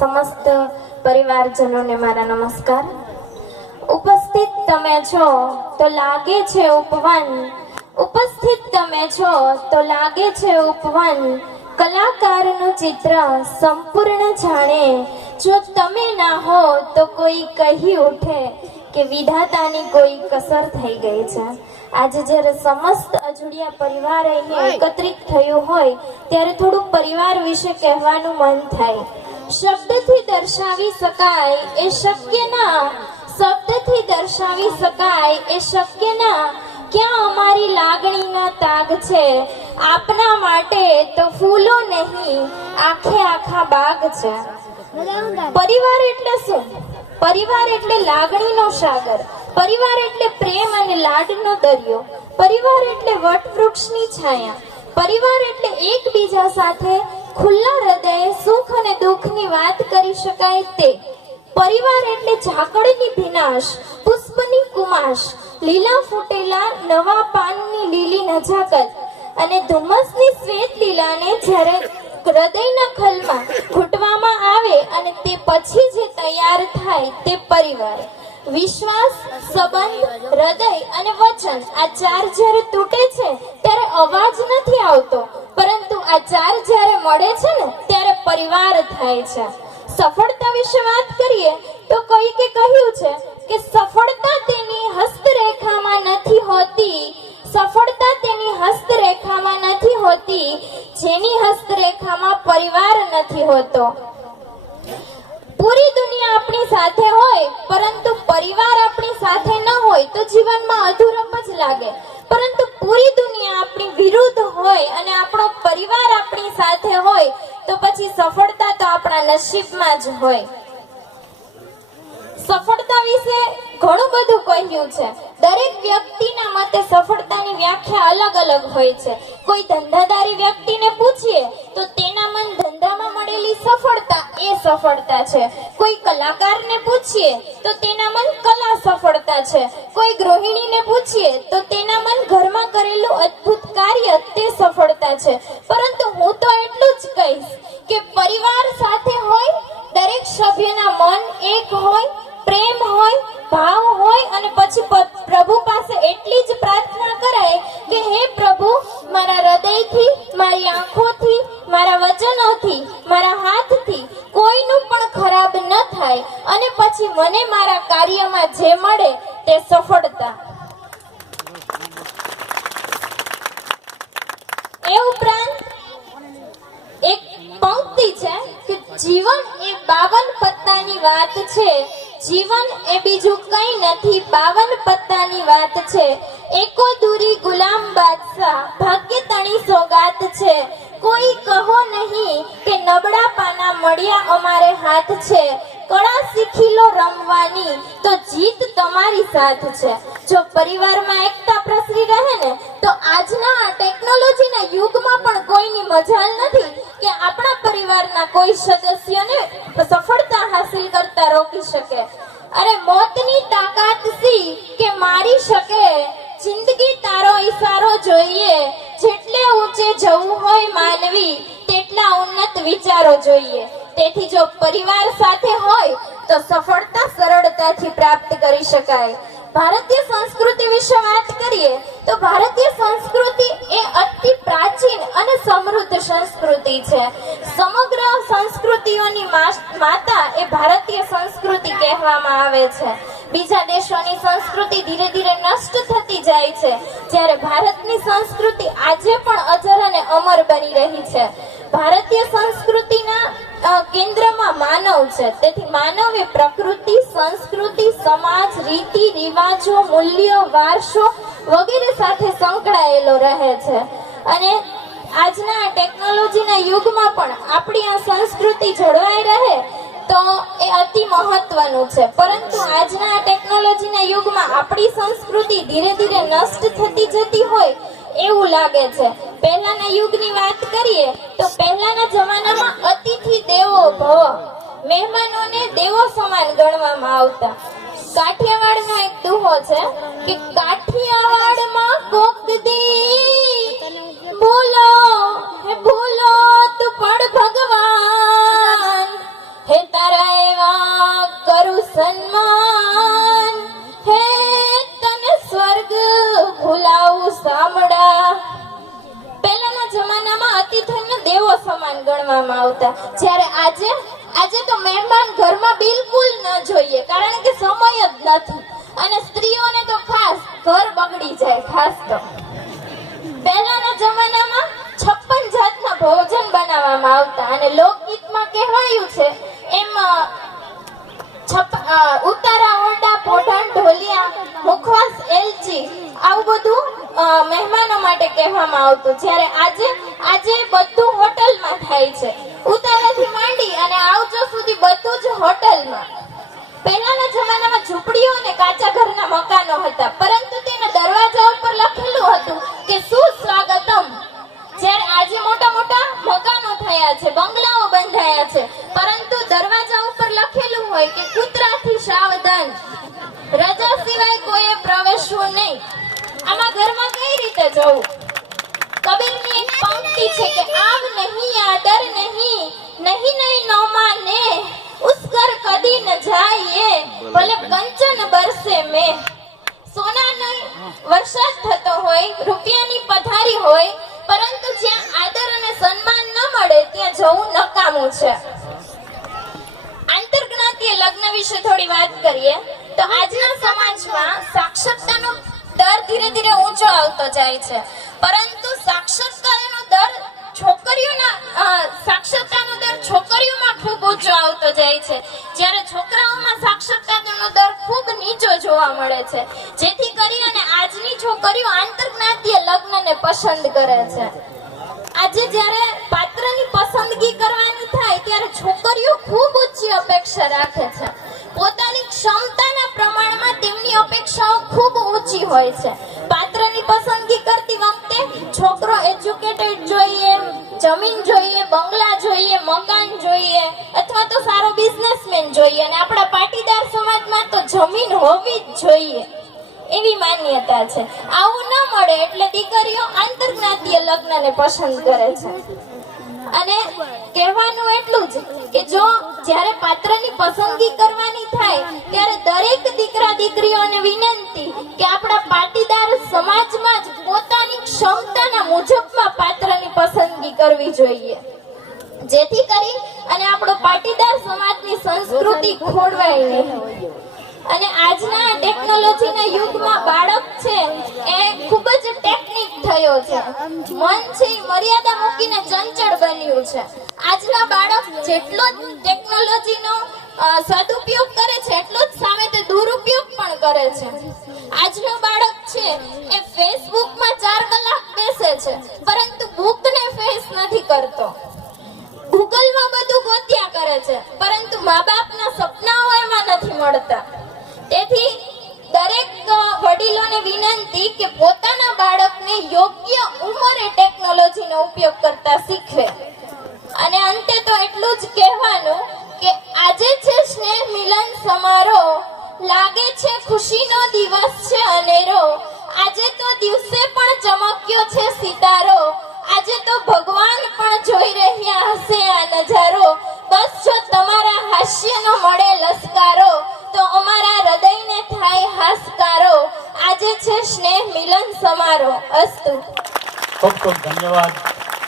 સમસ્ત પરિવારજનોને મારા નમસ્કાર. ઉપસ્થિત તમે છો તો લાગે છે ઉપવન, ઉપસ્થિત તમે છો તો લાગે છે ઉપવન. કલાકારનું ચિત્ર સંપૂર્ણ જાણે, જો તમે ના હો તો કોઈ કહી ઉઠે કે વિધાતાની કોઈ કસર થઈ ગઈ છે. આજે જ્યારે સમસ્ત અજુડિયા પરિવાર અહીંયા એકત્રિત થયું હોય ત્યારે થોડું પરિવાર વિશે કહેવાનું મન થાય. શબ્દથી દર્શાવી શકાય એ શક્ય ના, શબ્દથી દર્શાવી શકાય એ શક્ય ના. ક્યાં અમારી લાગણીનો તાગ છે, આપના માટે તો ફૂલો નહીં આખે આખા બાગ છે. પરિવાર એટલે શું? પરિવાર એટલે લાગણીનો સાગર, પરિવાર એટલે પ્રેમ અને લાડનો દરિયો, પરિવાર એટલે વટવૃક્ષની છાયા, પરિવાર એટલે એકબીજા સાથે ખુલ્લા હૃદયે સુખ અને દુઃખની વાત કરી શકાય તે. પરિવાર એટલે ઝાકળની ભીનાશ, પુષ્પની કુમાશ, લીલા ફૂટેલા નવા પાનની લીલી નજાકત અને ધુમ્મસની શ્વેત લીલાને જ્યારે હૃદયના ખલમાં ઘૂંટવામાં આવે અને તે પછી જે તૈયાર થાય તે પરિવાર. વિશ્વાસ, સંબંધ, હૃદય અને વચન આ ચાર જ્યારે તૂટે છે ત્યારે અવાજ નથી આવતો, પરંતુ આ ચાર જ્યારે મળે છે ને ત્યારે પરિવાર થાય છે. સફળતા વિશે વાત કરીએ તો કોઈકે કહ્યું છે કે સફળતા તેની હસ્તરેખામાં નથી હોતી, સફળતા તેની હસ્તરેખામાં નથી હોતી જેની હસ્તરેખામાં પરિવાર નથી હોતો. પૂરી દુનિયા આપણી સાથે હોય પરંતુ પરિવાર આપણી સાથે ન હોય તો જીવનમાં અધૂરપ જ લાગે. પરંતુ પૂરી દુનિયા આપણી વિરુદ્ધ હોય અને આપણો પરિવાર આપણી સાથે હોય તો પછી સફળતા તો આપણા નસીબમાં જ હોય. સફળતા વિશે ઘણું બધું કહ્યું છે. દરેક વ્યક્તિના મતે સફળતાની વ્યાખ્યા અલગ અલગ હોય છે. કોઈ ધંધાદારી વ્યક્તિને પૂછીએ તો તેના મન ધંધામાં મળેલી સફળતા એ સફળતા છે. કોઈ કલાકારને પૂછીએ તો તેના મન કલા સફળતા છે. કોઈ ગૃહિણીને પૂછીએ તો તેના મન ઘરમાં કરેલું અદ્ભુત કાર્ય તે સફળતા છે. પરંતુ હું તો એટલું જ કહીશ કે પરિવાર સાથે હોય, દરેક સભ્યના મન એક હોય, પ્રેમ હોય, ભાવ હોય અને પછી પ્રભુ પાસે એટલી જ પ્રાર્થના કરાય કે હે પ્રભુ, મારા હૃદયથી, મારી આંખોથી, મારા વચનોથી, મારા હાથથી કોઈનું પણ ખરાબ ન થાય અને પછી મને મારા કાર્યમાં જે મળે તે સફળતા. એ ઉપરાંત એક પંક્તિ છે કે જીવન એ 52 પત્તાની વાત છે, જીવન એ બીજું કંઈ નથી 52 પત્તાની વાત છે. એકો દૂરી ગુલામ બાદશાહ, ભાગ્ય તણી સોગાત છે. કોઈ કહો નહીં કે નબળા પાના મળ્યા અમારે હાથ છે. કળા શીખી લો રમવાની તો જીત તમારી સાથ છે. જો પરિવારમાં એકતા પ્રસરી રહે ને તો આજના આ ટેકનોલોજીના યુગમાં પણ કોઈની મજાલ નથી કે આપણા પરિવારના કોઈ સદસ્યને સફળતા હાસિલ કરતા રોકી શકે. અરે મોતની તાકાત સી કે મારી શકે, જિંદગી તારો ઈશારો જોઈએ. જેટલે ઊંચે જવું હોય માનવી તેટલા ઉન્નત વિચારો જોઈએ. તેથી જો પરિવાર સાથે હોય તો સફળતા સરળતાથી પ્રાપ્ત કરી શકાય. ભારતીય સંસ્કૃતિ વિશે વાત કરીએ તો ભારતીય સંસ્કૃતિ એ અતિ પ્રાચીન અને સમૃદ્ધ સંસ્કૃતિ છે. સમગ્ર સંસ્કૃતિઓની માતા એ ભારતીય સંસ્કૃતિ કહેવામાં આવે છે. બીજા દેશોની સંસ્કૃતિ ધીરે ધીરે નષ્ટ થતી જાય છે, જ્યારે ભારતની સંસ્કૃતિ આજે પણ અજર અને અમર બની રહી છે. ભારતીય સંસ્કૃતિના કેન્દ્રમાં માનવ છે. તેથી માનવ એ પ્રકૃતિ, સંસ્કૃતિ, સમાજ, રીતિ રિવાજો, મૂલ્યો, વારસો વગેરે સાથે સંકળાયેલો રહે છે. અને આજના ટેકનોલોજીના યુગમાં પણ આપણી આ સંસ્કૃતિ જળવાઈ રહે તો એ અતિ મહત્વનું છે. પરંતુ આજના ટેકનોલોજીના યુગમાં આપણી સંસ્કૃતિ ધીરે ધીરે નષ્ટ થતી જતી હોય એવું લાગે છે. પહેલાના યુગની વાત કરીએ તો પહેલાના જમાનામાં અતિથિ દેવો ભવ, મહેમાનોને દેવો સમાન ગણવામાં આવતા. કાઠિયાવાડનો એક દુહો છે કે કાઠિયાવાડમાં કોક દી ભૂલો હે ભૂલો તું પણ ભગવાન, હે આવતા, જ્યારે આજે તો મહેમાન ઘરમાં બિલકુલ ન જોઈએ, કારણ કે સમય જ નથી. અને સ્ત્રીઓને તો ખાસ ઘર બગડી જાય. ખાસ તો પહેલાના જમાનામાં 56 જાતના ભોજન બનાવવામાં આવતા, અને લોકગીતમાં કહેવાયું છે એમ ઉતારા ઓરડા, પોઢણ ઢોલિયા, મુખવાસ એલચી, આવું બધું મહેમાનો માટે કહેવામાં આવતું. જ્યારે આજે બધું હોટલમાં થાય છે. ઉતારાથી માંડી અને આવજો સુધી બધું જ હોટલમાં. પહેલાના જમાનામાં ઝૂંપડીઓ અને કાચા ઘરના મકાનો હતા, પરંતુ તેના દરવાજા ઉપર લખેલું હતું કે સુસ્વાગતમ. જ્યારે આજે મોટા મોટા મકાનો થયા છે, બંગલાઓ બંધાયા છે, પરંતુ દરવાજા ઉપર લખેલું હોય કે કૂતરાથી સાવધાન, રજા સિવાય કોઈએ પ્રવેશવું નહીં. આમાં ઘરમાં કઈ રીતે જવું? કબીરની એક પંક્તિ છે કે આવ નહીં આદર નહીં, નહીં નહીં નો માને, ઉસ ઘર કદી ન જાય, ભલે કંચન બરસે મેં. સોનાનો વરસાદ થતો હોય, રૂપિયાની પથારી હોય, પરંતુ જ્યાં આદર અને સન્માન ન મળે ત્યાં જવું નકામું છે. આંતરજ્ઞાતીય લગ્ન વિશે થોડી વાત કરીએ તો આજના સમાજમાં સાક્ષરતાનો દર ધીરે ધીરે ઊંચો આવતો જાય છે, પરંતુ સાક્ષરતાનો દર છોકરીઓમાં ખૂબ ઊંચો આવતો જાય છે, જ્યારે છોકરાઓમાં સાક્ષરતાનો દર ખૂબ નીચો જોવા મળે છે. જેથી કરી અને આજની છોકરીઓ આંતરજ્ઞાતીય લગ્નને પસંદ કરે છે. આજે જ્યારે પાત્રની પસંદગી કરવાની થાય ત્યારે છોકરીઓ ખૂબ ઊંચી અપેક્ષા રાખે છે. પોતાની ક્ષમતાના પ્રમાણમાં તેમની અપેક્ષાઓ ખૂબ ઊંચી હોય છે. પાત્રની પસંદગી કરતી વખતે છોકરો એજ્યુકેટેડ જોઈએ, જમીન જોઈએ, બંગલા જોઈએ, મકાન જોઈએ, અથવા તો સારો બિઝનેસમેન જોઈએ, અને આપણા પાટીદાર સમાજમાં તો જમીન હોવી જ જોઈએ એવી માન્યતા છે. આવું ન મળે એટલે દીકરીઓ આંતરજ્ઞાતીય લગ્નને પસંદ કરે છે. અને કહેવાનું એટલું જ કે જો જ્યારે પાત્રની પસંદગી કરવાની થાય ત્યારે દરેક દીકરા દીકરીઓને વિનંતી કે આપણા પાટીદાર સમાજમાં જ પોતાની ક્ષમતાના મુજબમાં પાત્રની પસંદગી કરવી જોઈએ, જેથી કરી અને આપણો પાટીદાર સમાજની સંસ્કૃતિ ખોરવાય નહીં. અને આજના ટેકનોલોજીના યુગમાં બાળક છે એ ખૂબ જ ટેકનિક થયો છે. મન છે એ મર્યાદા મૂકીને ચંચળ બન્યું છે. આજના બાળક જેટલો ટેકનોલોજીનો સદુપયોગ કરે છે એટલો જ સામે તે દુરુપયોગ પણ કરે છે. આજનો બાળક છે એ ફેસબુકમાં 4 કલાક બેસે છે, પરંતુ બુકને ફેસ નથી કરતો. ગૂગલમાં બધું ગોત્યા કરે છે, પરંતુ મા બાપના સપનાઓ એમાં નથી મળતા. તેથી દરેક વડીલોને વિનંતી કે પોતાના બાળકને યોગ્ય ઉંમરે ટેકનોલોજીનો ઉપયોગ કરતા શીખવે. અને અંતે તો એટલું જ કહેવાનું કે આજે છે સ્નેહ મિલન સમારોહ, લાગે છે ખુશીનો દિવસ છે અનેરો, આજે તો દિવસે પણ ચમક્યો છે સિતારો, આજે તો ભગવાન પણ જોઈ રહ્યા હશે આ નજારો. બસ જો તમારા હાસ્યનો મળે લસકારો, તો અમારા હૃદયને થાય હાશકારો. આજે છે સ્નેહ મિલન સમારોહ. અસ્તુ. ખૂબ ખૂબ ધન્યવાદ.